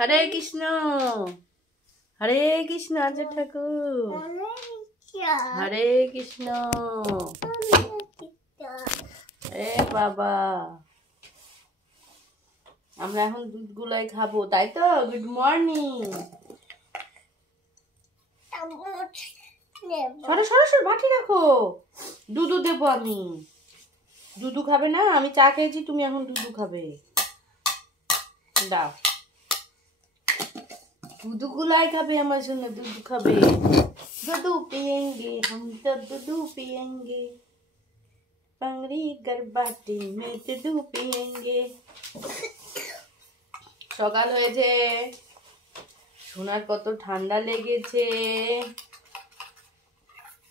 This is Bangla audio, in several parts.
হরে কৃষ্ণ হরে কৃষ্ণ আচার ঠাকুর হরে কৃষ্ণ। এ বাবা, আমরা এখন দুধ গুলাই খাবো, তাই তো? Good morning. সরো সরো সরো, বাটি রাখো, দুধু দেবো আমি। দুধু খাবে না? আমি চা খেয়েছি, তুমি এখন দুধু খাবে। দাও, दूध गुलाई खाबे हमारे सुन, दूध खाबे, दूध पियेंगे हम तो, दूध पियेंगे पंगड़ी गरबाटी में दूध पियेंगे। সকাল হয়েছে, সোনার কত ঠান্ডা লেগেছে।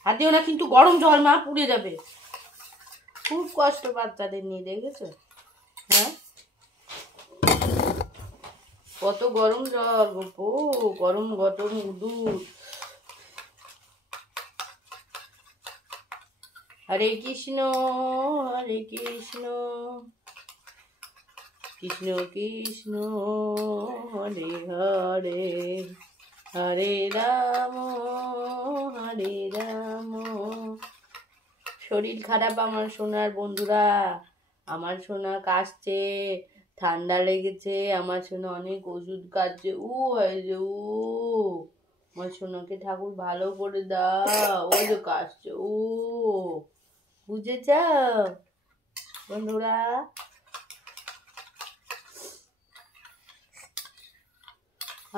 হাত দিও না কিন্তু, গরম জল মা, পুড়ে যাবে। খুব কষ্ট বাচ্চাদের নিয়ে, দেখেছো? হ্যাঁ, কত গরম জল গো, গরম গরম দুধ। হরে কৃষ্ণ হরে কৃষ্ণ কৃষ্ণ কৃষ্ণ হরে হরে, হরে রাম হরে রাম। শরীর খারাপ আমার সোনার বন্ধুরা, আমার সোনা কাশছে, ঠান্ডা লেগেছে, আমার সোনা অনেক ওষুধ খাচ্ছে। হয়েছে আমার সোনাকে ঠাকুর ভালো করে দাও, ওই যে কাশছে। বুঝেছ বন্ধুরা?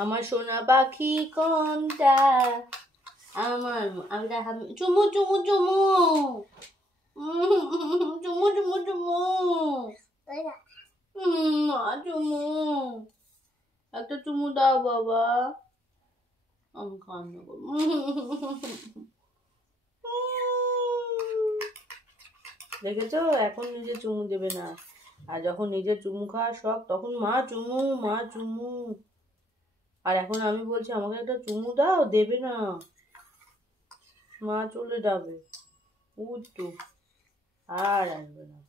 আমার সোনা পাখি কোনটা? আমার চুমু চুমু চুমু চুমু চুমু চুমু চুমু, একটা চুমু দাও বাবা, আমি কান্না করব। দেখেছো, এখন নিজে চুমু দেবে না, আর যখন নিজে চুমু খাওয়ার শখ তখন মা চুমু মা চুমু। আর এখন আমি বলছি আমাকে একটা চুমু দাও, দেবে না, মা চলে যাবে, উঠতো আর আসবে না।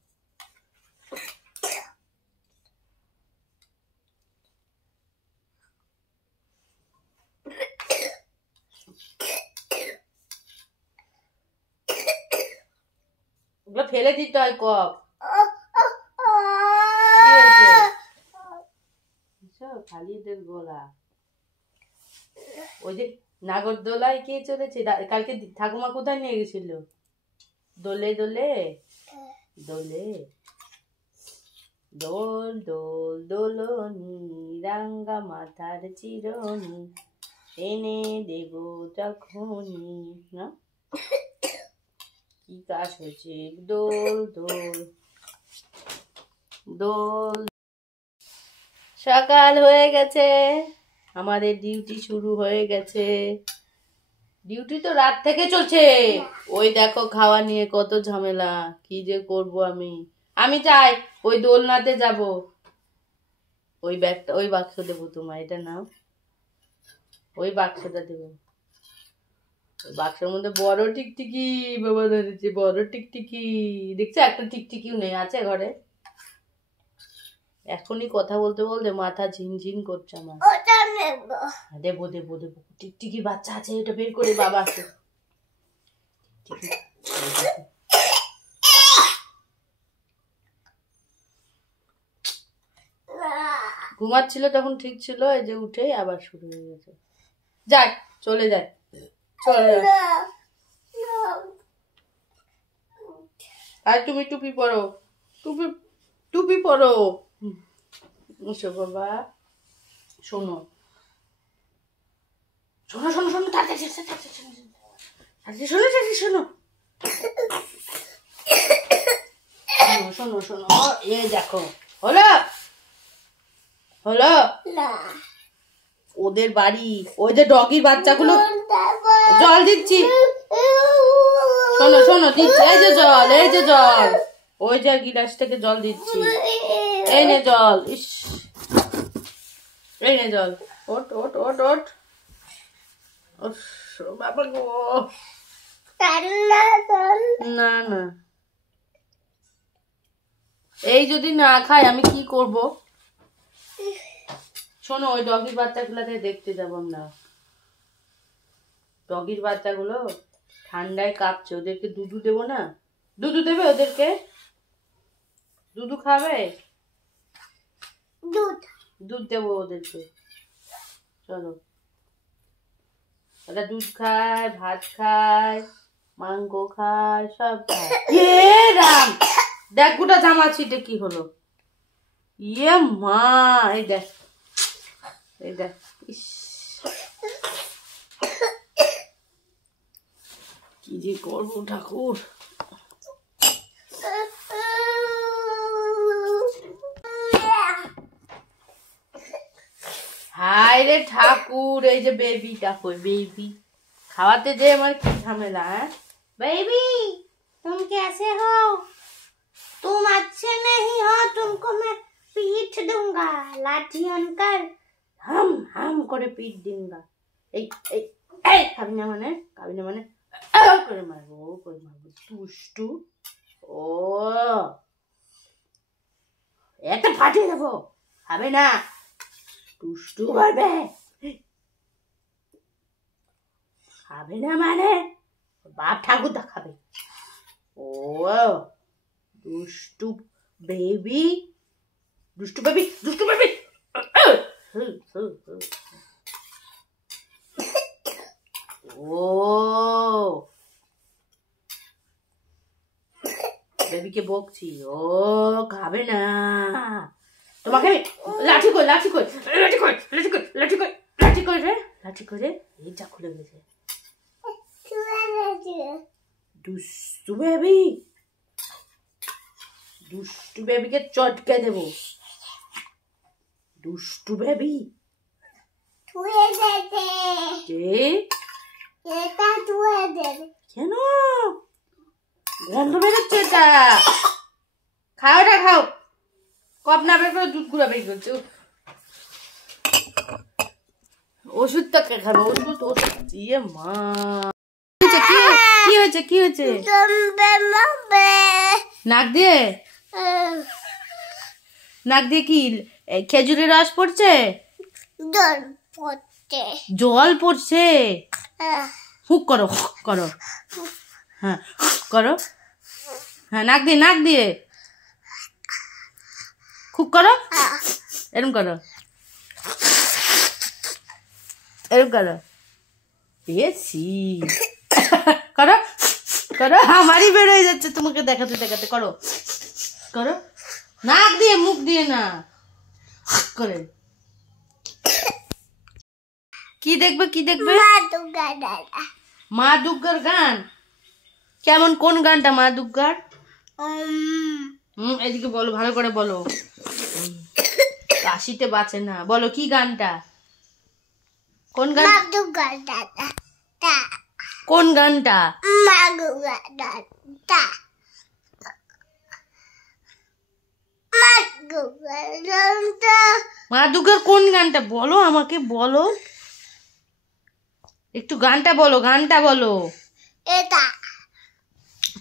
ওগুলো ফেলে দিতে হয় কপ। খালি এদের গলা। ওই যে নাগরদোলায় কে চলেছে কালকে? ঠাকুমা কোথায় নিয়ে গেছিল? দোলে দোলে দোলে, দোল দোল দোলনি রাঙ্গা মাথার চিরনি এনে দেব যখনই। না কি কাজ হয়েছে? দোল দোল দোল। সকাল হয়ে গেছে, আমাদের ডিউটি শুরু হয়ে গেছে। ডিউটি তো রাত থেকে চলছে। ওই দেখো খাওয়া নিয়ে কত ঝামেলা, কি যে করব আমি। আমি চাই ওই দোলনাতে যাব। ওই ব্যাগটা, ওই বাক্স দেবো তোমার, এটা নাও, ওই বাক্সটা দেবো। ওই বাক্সের মধ্যে বড় টিকটিকি বাবা ধরেছে, বড় টিকটিকি। দেখছো, একটা টিকটিকিও নেই, আছে ঘরে। এখনই কথা বলতে বলতে মাথা ঝিনঝিন করছে আমার। দেবো দেবো দেবো, টিকটিকি বাচ্চা আছে, এটা বের করে বাবা আছে। ঘুমাচ্ছিল তখন ঠিক ছিল, এই যে উঠে আবার শুরু হয়ে গেছে। যাক, চলে যায় চলে যায়। আর তুমি টুপি পরো, টুপি টুপি পরো। এসো বাবা, শোনো শোনো শোনো শোনো, তাড়াতাড়ি শোনো শোনো শোনো শোনো। এই দেখো, হলো হলো ওদের বাড়ি, ওই যে ডগির বাচ্চাগুলো। জল দিচ্ছি, শোনো শোনো দিচ্ছি, এই যে জল, এই যে জল, ওই যে গিলাস থেকে জল দিচ্ছি। এই নে জল, ইস, এই নে জল। ওট ওট ওট ওট, বাবা গো, না না, এই যদি না খাই আমি কি করব? শোনো, ওই ডগির বাচ্চাগুলোকে দেখতে যাবো আমরা। ডগির বাচ্চাগুলো ঠান্ডায় কাঁপছে, ওদেরকে দুধু দেবো না? দুধু দেবে ওদেরকে? দুধু খাবে? দুধ দেবো ওদেরকে, চলো। ওরা দুধ খায়, ভাত খায়, মাংস খায়, সব খায়। রাম, দেখ গোটা জামা ছিটে কি হলো। ইয়ে মা, এই দেখ, এই দেখ, কি যে করবো ঠাকুর। হায় রে ঠাকুর, এই যে বেবিটা কই? বেবি খাওয়াতে যে আমার কি ঝামেলা। बेबी तुम कैसे हो? तुम अच्छे नहीं हो, तुमको मैं पीट दूंगा लाठी आनकर, हम করে पीट दूंगा। এই এই এই খাবি না মানে করে মারবো, করে মারবো। দুষ্টু, ও একটা ফাটিয়ে দেবো, খাবে না, দুষ্টু করবে, খাবে না মানে বাপ ঠাকুর দেখাবে। ও দুষ্টু বেবি, দুষ্টু বেবি, দুষ্টু বেবি। ও বেবিকে বকছি, ও খাবে না। তোমাকে লাঠি কই, লাঠি কই, লাঠি কই, লাঠি কই, লাঠি কই, লাঠি কই রে, লাঠি করে এই যা খুলে গেছে। দুষ্টু বেবি, দুষ্টু বেবিকে চটকে দেব। দুষ্টু বেবি কেন গন্ধ বেরোচ্ছে? এটা খাও, এটা খাও। কপ না বের করে দুধ গুঁড়া বের করছে। ওষুধটা কে খাবে? ওষুধ, ওষুধ। ইয়ে মা, কি হয়েছে, কি হয়েছে? নাক দিয়ে, নাক দিয়ে কি খেজুরের রস পড়ছে? জল পড়ছে। হুক করো, করো, হ্যাঁ করো, হ্যাঁ নাক দিয়ে, নাক দিয়ে খুব করো, এরম করো, এরম করো, বেশি করো, করো। আমারই বের হয়ে যাচ্ছে তোমাকে দেখাতে দেখাতে। করো, করো, নাক দিয়ে, মুখ দিয়ে না, করে। কি দেখবে, কি দেখবে? মা দুর্গার গান। কেমন, কোন গানটা মা দুর্গার? এদিকে বলো, ভালো করে বলো, কাশিতে বাঁচে না। বলো কি গানটা, কোন গান? কোন গানটা? মা দুর্গার কোন গানটা বলো, আমাকে বলো একটু, গানটা বলো, গানটা বলো।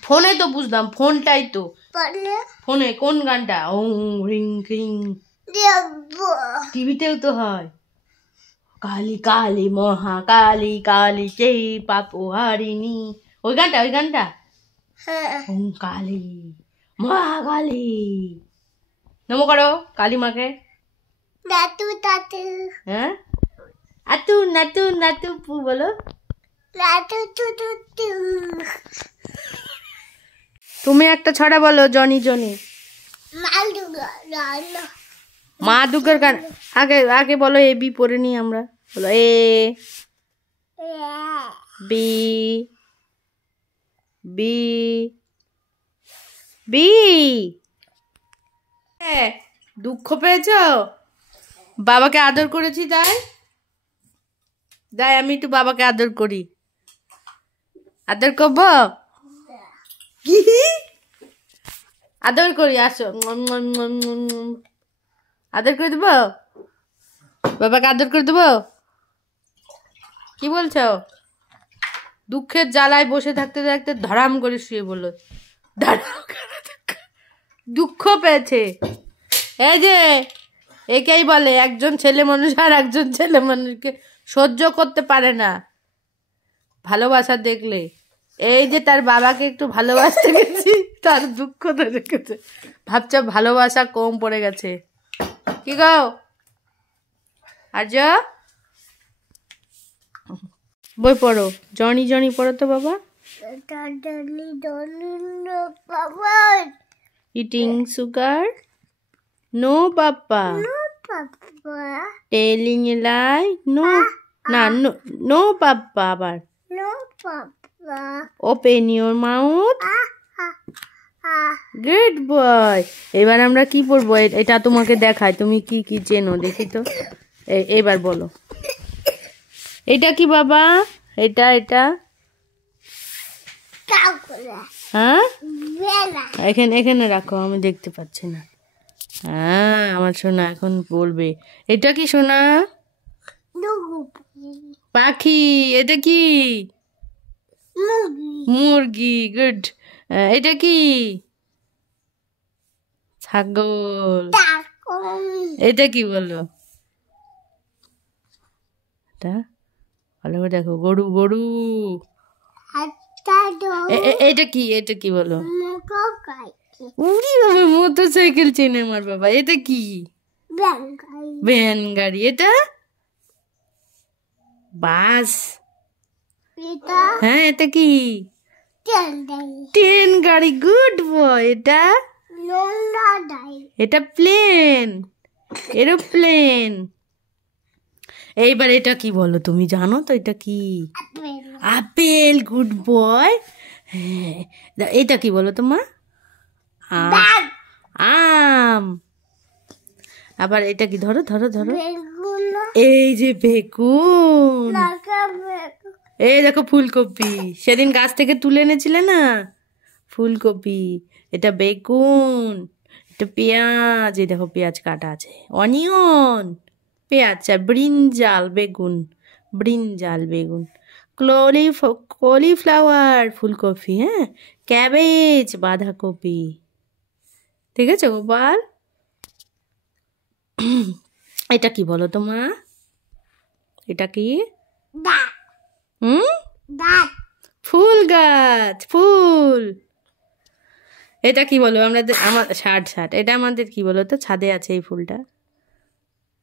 ফোনে তো বুঝলাম, ফোনটাই তো, ফোনে কোন গানটা? ও রিং রিং, টিভিতেও তো হয়। কালী কালী মহাকালী, কালী সেই পাপহারিণী, ওই গানটা, ওই গানটা। ওম কালী মহাকালী, নমো করো কালী মাকে। হ্যাঁ, আতু নাতু নাতু পু বলো। তুমি একটা ছড়া বলো, জনি জনি। মা দুর্গার গান আগে, আগে বলো। এ বি পড়ে নি আমরা, বলো। A B, B, B. দুঃখ পেয়েছো? বাবাকে আদর করেছি তাই, তাই আমি একটু বাবাকে আদর করি। আদর করবো, কি আদর করি? আসো, আদর করে দেবো, বাবাকে আদর করে দেবো। কি বলছো? দুঃখের জ্বালায় বসে থাকতে থাকতে ধরাম করে শুয়ে বললো, দুঃখ পেয়েছে। এই যে একেই বলে একজন ছেলে মানুষ আর একজন ছেলে মানুষকে সহ্য করতে পারে না ভালোবাসা দেখলে। এই যে তার বাবাকে একটু ভালোবাসতে গেছি, তার দুঃখ ধরে গেছে, ভাবছ ভালোবাসা কম পড়ে গেছে। কি গো আর্য, বই পড়ো, জনি জনি পড়ো তো বাবা। Eating sugar, no papa, telling a lie, no না, নো পাপা, আবার open your mouth, good boy. এবার আমরা কি পড়বো, এটা তোমাকে দেখায়, তুমি কি কি চেনো দেখি তো। এবার বলো এটা কি বাবা, এটা এটা হ্যাঁ, এখানে এখানে রাখো, আমি দেখতে পাচ্ছি না। হ্যাঁ আমার সোনা এখন বলবে। এটা কি সোনা? পাখি। এটা কি? মুরগি। গুড। এটা কি? ছাগল। এটা কি বলো? এটা ভালো করে দেখো, গরু গরু। এটা কি? এটা কি বলো? মোটর সাইকেল চেনে আমার বাবা। এটা কি? ভ্যান গাড়ি। এটা বাস। হ্যাঁ এটা কি? ট্রেন গাড়ি। Good boy. এটা এটা প্লেন, এরোপ্লেন। এইবার এটা কি বলো, তুমি জানো তো এটা কি? আপেল। Good boy. হ্যাঁ এটা কি বলো তোমার? আম। আবার এটা কি? ধরো ধরো ধরো, এই যে বেগুন। এই দেখো ফুলকপি, সেদিন গাছ থেকে তুলে এনেছিলে না, ফুলকপি। এটা বেগুন, এটা পেঁয়াজ, এই দেখো পেঁয়াজ কাটা আছে, অনিয়ন, পেঁয়াজ, ব্রিঞ্জাল বেগুন, ব্রিঞ্জাল বেগুন, কলিফ্লাওয়ার ফুলকপি, হ্যাঁ, ক্যাবেজ বাঁধাকপি। ঠিক আছে গোপাল। এটা কি বলো তোমার? এটা কি? ফুল গাছ, ফুল। এটা কি বলো? আমরা আমার ষাট এটা আমাদের কি বলো তো, ছাদে আছে এই ফুলটা।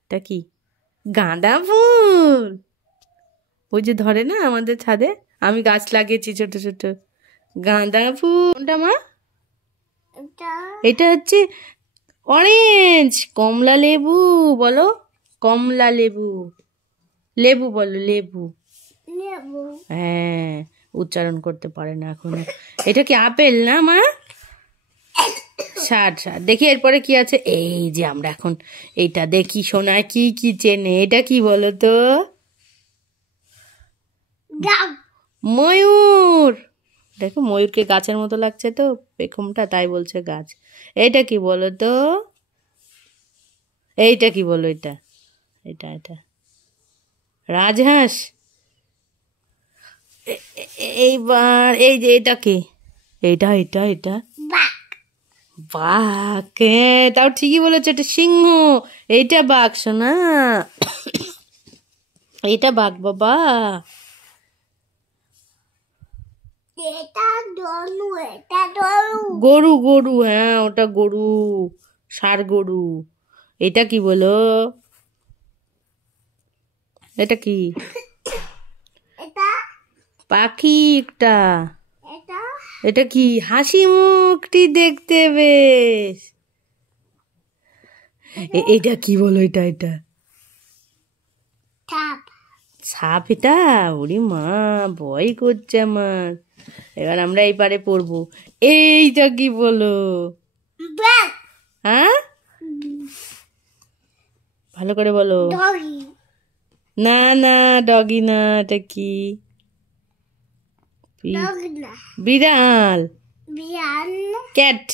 এটা কি? গাঁদা ফুল। ওই যে ধরে না আমাদের ছাদে, আমি গাছ লাগিয়েছি ছোট ছোট। গাঁদা ফুল। কোনটা মা? এটা হচ্ছে অরেঞ্জ। কমলা লেবু বলো, কমলা লেবু। লেবু বলো, লেবু। হ্যাঁ উচ্চারণ করতে পারে না এখন। এটা কি আপেল না মা? ষাট। দেখি এরপরে কি আছে। এই যে আমরা এখন এইটা দেখি, শোনায় কি কি চেনে। এটা কি বলো তো? ময়ূর। দেখো ময়ূরকে গাছের মতো লাগছে তো পেখমটা, তাই বলছে গাছ। এইটা কি বলো তো? এইটা কি বলো? এটা এটা এটা রাজহাঁস। এইবার এই যে এটা কি? এটা এটা এটা বাঘ। তাও ঠিকই বলেছে, এটা সিংহ। এইটা বাঘ শোনা, এটা বাঘ বাবা। গরু গরু, হ্যাঁ ওটা গরু, ষাঁড় গরু। এটা কি বলো? এটা কি? পাখি একটা। এটা কি? হাসি মুখটি দেখতে বেশ। এটা কি বলো? এটা এটা সাপ। এটা ওরে মা, ভয় করছে আমার। এবার আমরা এই পারে পড়বো। এইটা কি বলো? হ্যাঁ ভালো করে বলো। না না ডগি না, এটা কি? বিড়াল। ক্যাট।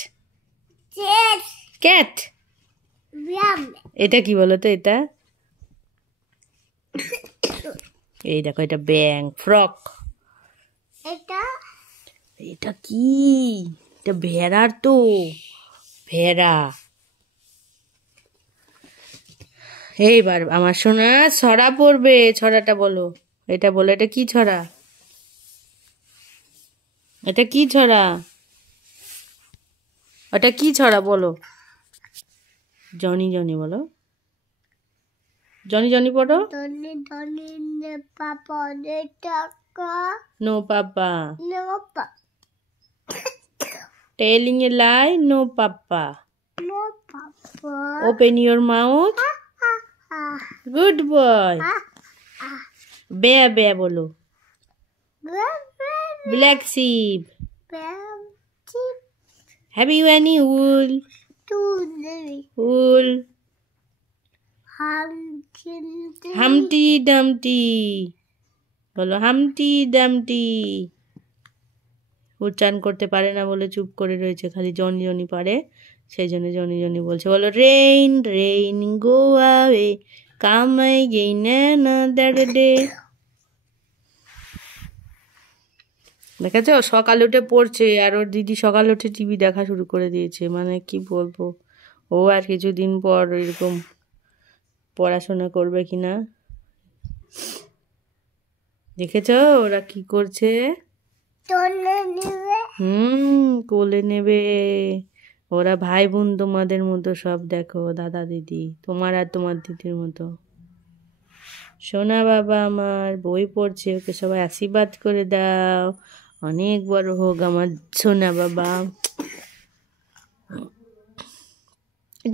ক্যাট। এটা কি বলো তো? এটা এই দেখো, এটা ব্যাং, ফ্রক। এটা কি? এটা ভেড়ার তো, ভেড়া। এইবার আমার সোনা ছড়া পড়বে, ছড়াটা বলো, এটা বলো, এটা কি ছড়া? এটা কি ছড়া? ওটা কি ছড়া বলো? জনি জনি বলো, জনি জনি পড়ো। No papa, telling a lie, no papa, open your mouth, good boy. Baa baa বলো, black sheep, have you any wool, wool, humpty dumpty বলো, হামটি ডামটি। উচ্চারণ করতে পারে না বলে চুপ করে রয়েছে, খালি জনি জনি পারে, সেই জন্য জনি জনি বলছে। বলো, রেইন রেইন গো আওয়ে, কাম এগেইন অ্যানাদার ডে। দেখেছো, সকালে উঠে পড়ছে, আর ওর দিদি সকালে উঠে টিভি দেখা শুরু করে দিয়েছে। মানে কি বলবো, ও আর কিছুদিন পর এরকম পড়াশোনা করবে কিনা। দেখেছো ওরা কি করছে? কোলে নেবে। ওরা ভাই বোন তোমাদের মতো সব, দেখো দাদা দিদি, তোমার আর তোমার দিদির মতো। সোনা বাবা আমার বই পড়ছে, ওকে সবাই আশীর্বাদ করে দাও, অনেক বড় হোক আমার সোনা বাবা।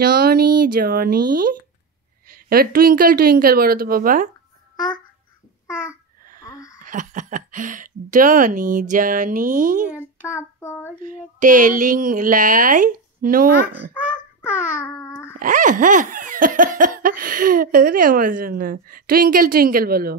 জনি জনি, এবার টুইঙ্কল টুইঙ্কল বলো তো বাবা। Johnny Johnny, telling lie, no. আরে আমার জন্য টুইঙ্কেল টুইঙ্কেল বলো।